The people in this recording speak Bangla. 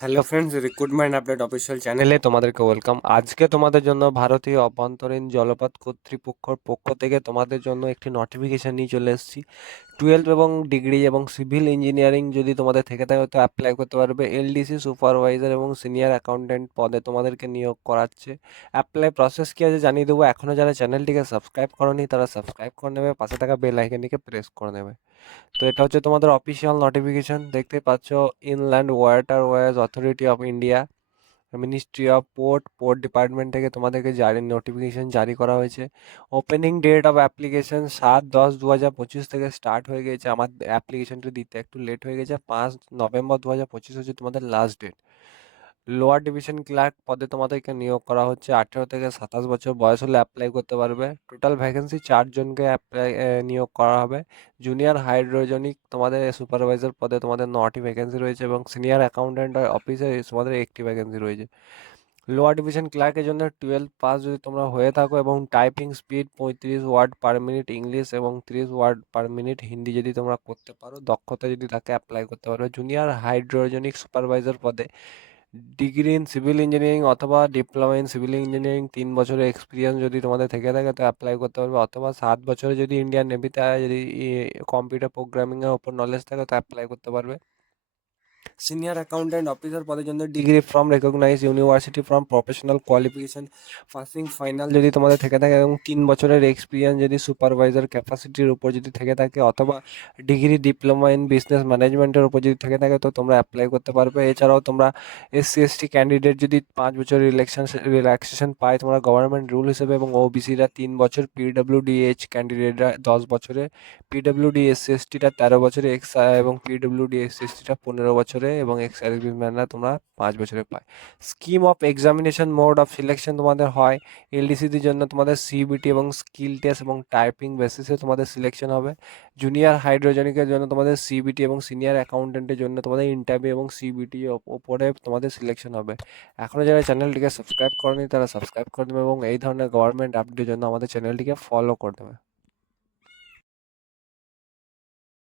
Hello friends recruitment update official চ্যানেলে তোমাদেরকে ওয়েলকাম আজকে তোমাদের জন্য ভারতীয় অভ্যন্তরীণ জলপথ কর্তৃপক্ষর পক্ষ থেকে তোমাদের জন্য একটি নোটিফিকেশান নিয়ে চলে এসেছি। টুয়েলভ এবং ডিগ্রি এবং সিভিল ইঞ্জিনিয়ারিং যদি তোমাদের থেকে থাকে, তো অ্যাপ্লাই করতে পারবে। এলডিসি সুপারভাইজার এবং সিনিয়র অ্যাকাউন্টেন্ট পদে তোমাদেরকে নিয়োগ করাচ্ছে। অ্যাপ্লাই প্রসেস কী আছে জানিয়ে দেবো। এখনও যারা চ্যানেলটিকে সাবস্ক্রাইব করনি, তারা সাবস্ক্রাইব করে নেবে। পাশে থাকা বেল আইকনটিকে প্রেস করে নেবে। তো এটা হচ্ছে তোমাদের অফিসিয়াল নোটিফিকেশন দেখতে পাচ্ছ inland water waterways authority of India ministry of port port department থেকে তোমাদেরকে জারি নোটিফিকেশন জারি করা হয়েছে। ওপেনিং ডেট অফ অ্যাপ্লিকেশন সাত দশ দু হাজার পঁচিশ থেকে স্টার্ট হয়ে গেছে আমার অ্যাপ্লিকেশনটা দিতে একটু লেট হয়ে গেছে পাঁচ নভেম্বর দু হাজার পঁচিশ হচ্ছে তোমাদের last date lower division clerk পদে তোমাদেরকে নিয়োগ করা হচ্ছে। আঠেরো থেকে সাতাশ বছর বয়স হলে অ্যাপ্লাই করতে পারবে। টোটাল ভ্যাকেন্সি চারজনকে অ্যাপ্লাই নিয়োগ করা হবে। জুনিয়র হাইড্রোজনিক তোমাদের সুপারভাইজার পদে তোমাদের নটি ভ্যাকেন্সি রয়েছে এবং সিনিয়র অ্যাকাউন্ট্যান্ট অফিসে তোমাদের একটি ভ্যাকেন্সি রয়েছে। লোয়ার ডিভিশন ক্লার্কের জন্য টুয়েলভ পাস যদি তোমরা হয়ে থাকো এবং টাইপিং স্পিড পঁয়ত্রিশ ওয়ার্ড পার মিনিট ইংলিশ এবং তিরিশ ওয়ার্ড পার মিনিট হিন্দি যদি তোমরা করতে পারো, দক্ষতা যদি থাকে অ্যাপ্লাই করতে পারবে। জুনিয়র হাইড্রোজনিক সুপারভাইজার পদে ডিগ্রি ইন সিভিল ইঞ্জিনিয়ারিং অথবা ডিপ্লোমা ইন সিভিল ইঞ্জিনিয়ারিং তিন বছরের এক্সপিরিয়েন্স যদি তোমাদের থেকে থাকে, তো অ্যাপ্লাই করতে পারবে। অথবা সাত বছরে যদি ইন্ডিয়ান নেভিতে যদি কম্পিউটার প্রোগ্রামিংয়ের ওপর নলেজ থাকে, তো অ্যাপ্লাই করতে পারবে। সিনিয়র অ্যাকাউন্ট্যান্ট অফিসার পদের জন্য degree from recognise university from professional qualification passing final যদি তোমাদের থেকে থাকে এবং তিন বছরের এক্সপিরিয়েন্স যদি সুপারভাইজার ক্যাপাসিটির উপর যদি থেকে থাকে অথবা ডিগ্রি ডিপ্লোমা ইন বিজনেস ম্যানেজমেন্টের উপর যদি থেকে থাকে তো তোমরা অ্যাপ্লাই করতে পারবে। এছাড়াও তোমরা এসসি এসটি ক্যান্ডিডেট যদি পাঁচ বছর রিলেকশন রিল্যাক্সেশন পায়, তোমরা গভর্নমেন্ট রুল হিসেবে এবং ওবিসিরা তিন বছর পিডব্লিউডিএইচ ক্যান্ডিডেটরা দশ বছরে পিডব্লিউডি এসসি এসটিটা তেরো বছরে এক্স এবং পিডব্লিউডি এসসি এসটিটা পনেরো বছরে এবং এক্স সার্ভিসম্যানরা তোমরা পাঁচ বছরে পায়। Scheme of examination mode of selection তোমাদের হয়। এলডিসিদের জন্য তোমাদের সিবিটি এবং স্কিল টেস্ট এবং টাইপিং বেসিসে তোমাদের সিলেকশন হবে। জুনিয়র হাইড্রোজেনিকের জন্য তোমাদের সিবিটি এবং সিনিয়র অ্যাকাউন্টেন্টের জন্য তোমাদের ইন্টারভিউ এবং সিবিটি ওপরে তোমাদের সিলেকশন হবে। এখনও যারা চ্যানেলটিকে সাবস্ক্রাইব করেনি তারা সাবস্ক্রাইব করে দেবে এবং এই ধরনের গভর্নমেন্ট আপডেটের জন্য আমাদের চ্যানেলটিকে ফলো করে দেবে।